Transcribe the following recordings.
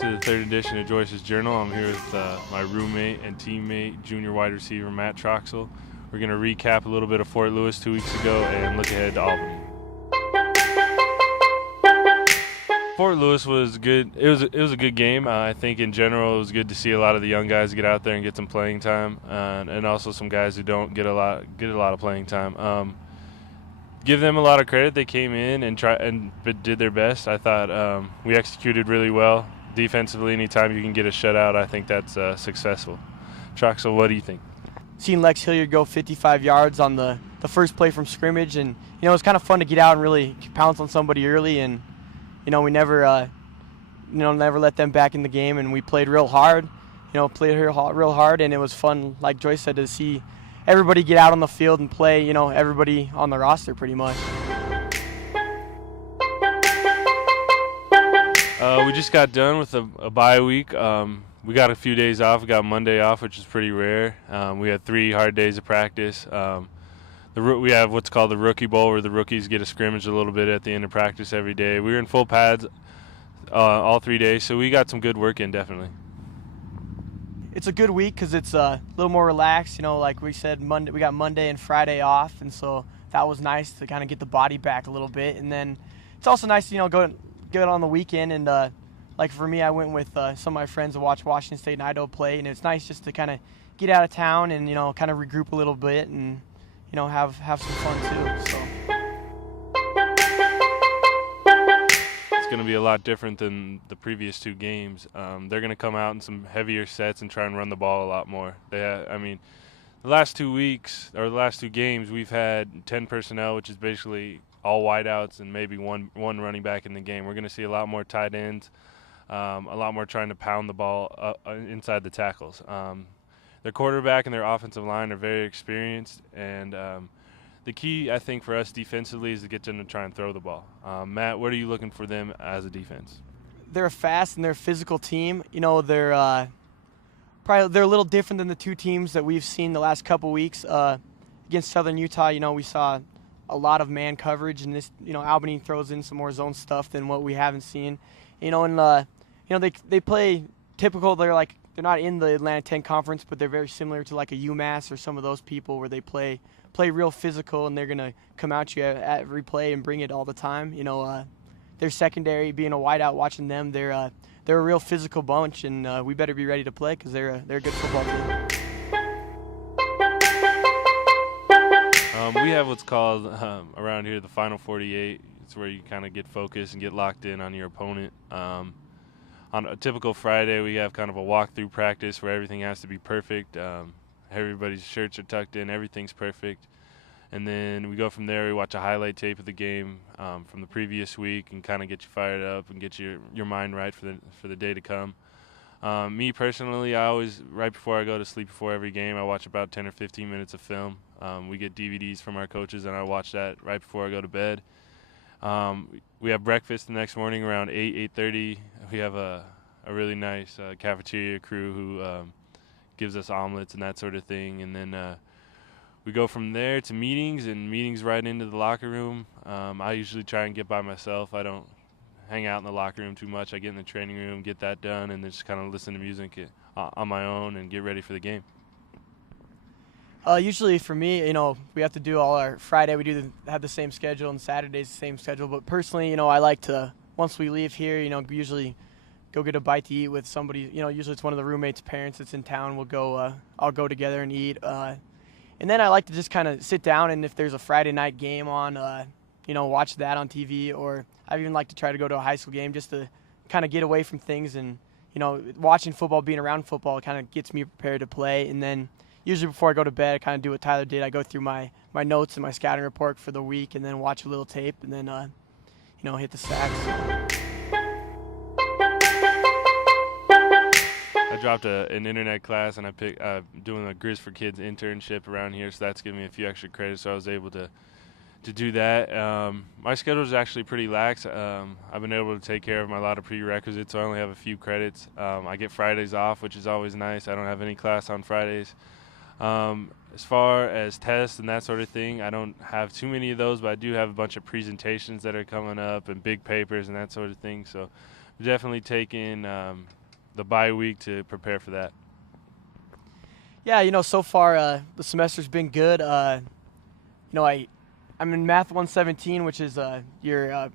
to the third edition of Joyce's Journal. I'm here with my roommate and teammate, junior wide receiver Matt Troxel. We're going to recap a little bit of Fort Lewis 2 weeks ago and look ahead to Albany. Fort Lewis was good. It was a good game. I think in general it was good to see a lot of the young guys get out there and get some playing time, and also some guys who don't get a lot of playing time. Give them a lot of credit. They came in and did their best. I thought we executed really well defensively. Anytime you can get a shutout, I think that's successful. Troxel, what do you think? Seen Lex Hilliard go 55 yards on the first play from scrimmage, and it was kind of fun to get out and really pounce on somebody early. And we never let them back in the game, and we played real hard. Played real hard, and it was fun, like Joyce said, to see everybody get out on the field and play, everybody on the roster pretty much. We just got done with a bye week. We got a few days off. We got Monday off, which is pretty rare. We had 3 hard days of practice. We have what's called the Rookie Bowl, where the rookies get a scrimmage a little bit at the end of practice every day. We were in full pads all 3 days, so we got some good work in, definitely. It's a good week because it's a little more relaxed. Like we said, we got Monday and Friday off, and so that was nice to kind of get the body back a little bit. And then it's also nice to go on the weekend, and like for me, I went with some of my friends to watch Washington State and Idaho play, and it's nice just to kind of get out of town and kind of regroup a little bit and have some fun too. So going to be a lot different than the previous 2 games. They're going to come out in some heavier sets and try and run the ball a lot more. The last 2 weeks or the last 2 games, we've had 10 personnel, which is basically all wideouts and maybe one running back in the game. We're going to see a lot more tight ends, a lot more trying to pound the ball inside the tackles. Their quarterback and their offensive line are very experienced, and the key, I think, for us defensively is to get them to try and throw the ball. Matt, what are you looking for them as a defense? They're a fast and they're a physical team. They're a little different than the 2 teams that we've seen the last couple weeks. Against Southern Utah, we saw a lot of man coverage, and this, Albany throws in some more zone stuff than what we haven't seen. They play typical. They're not in the Atlantic 10 Conference, but they're very similar to like a UMass or some of those people where they play real physical, and they're going to come at you at every play and bring it all the time. Their secondary, being a wideout, watching them, they're a real physical bunch, and we better be ready to play because they're a good football team. We have what's called around here the Final 48. It's where you kind of get focused and get locked in on your opponent. On a typical Friday, we have kind of a walkthrough practice where everything has to be perfect. Everybody's shirts are tucked in, everything's perfect. And then we go from there, we watch a highlight tape of the game from the previous week and kind of get you fired up and get your mind right for the day to come. Me personally, I always, right before I go to sleep before every game, I watch about 10 or 15 minutes of film. We get DVDs from our coaches, and I watch that right before I go to bed. We have breakfast the next morning around 8:30. We have a really nice cafeteria crew who gives us omelets and that sort of thing. And then we go from there to meetings right into the locker room. I usually try and get by myself. I don't hang out in the locker room too much. I get in the training room, get that done, and then just kind of listen to music on my own and get ready for the game. Usually for me, we have to do all our Friday. We have the same schedule, and Saturday's the same schedule. But personally, I like to, once we leave here, usually go get a bite to eat with somebody. Usually it's one of the roommates' parents that's in town. I'll go together and eat. And then I like to just kind of sit down, and if there's a Friday night game on, watch that on TV. Or I even like to try to go to a high school game just to kind of get away from things. And, watching football, being around football, kind of gets me prepared to play. And then usually before I go to bed, I kind of do what Tyler did. I go through my notes and my scouting report for the week, and then watch a little tape, and then, hit the sacks. I dropped an internet class, and I'm doing a Grizz for Kids internship around here, so that's giving me a few extra credits, so I was able to do that. My schedule is actually pretty lax. I've been able to take care of a lot of prerequisites, so I only have a few credits. I get Fridays off, which is always nice. I don't have any class on Fridays. As far as tests and that sort of thing, I don't have too many of those, but I do have a bunch of presentations that are coming up and big papers and that sort of thing. So definitely taking the bye week to prepare for that. Yeah, so far the semester's been good. I'm in Math 117, which is your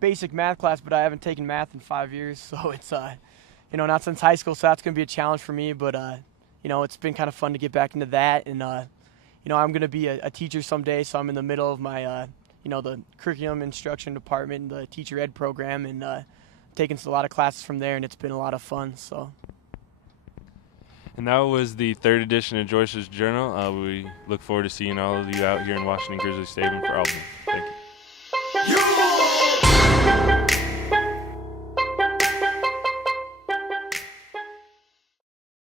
basic math class, but I haven't taken math in 5 years, so it's not since high school, so that's gonna be a challenge for me. But it's been kind of fun to get back into that, and I'm gonna be a teacher someday, so I'm in the middle of my the curriculum instruction department, the teacher ed program, and taking a lot of classes from there, and it's been a lot of fun. So. And that was the 3rd edition of Joyce's Journal. We look forward to seeing all of you out here in Washington Grizzly Stadium for Albany. Thank you.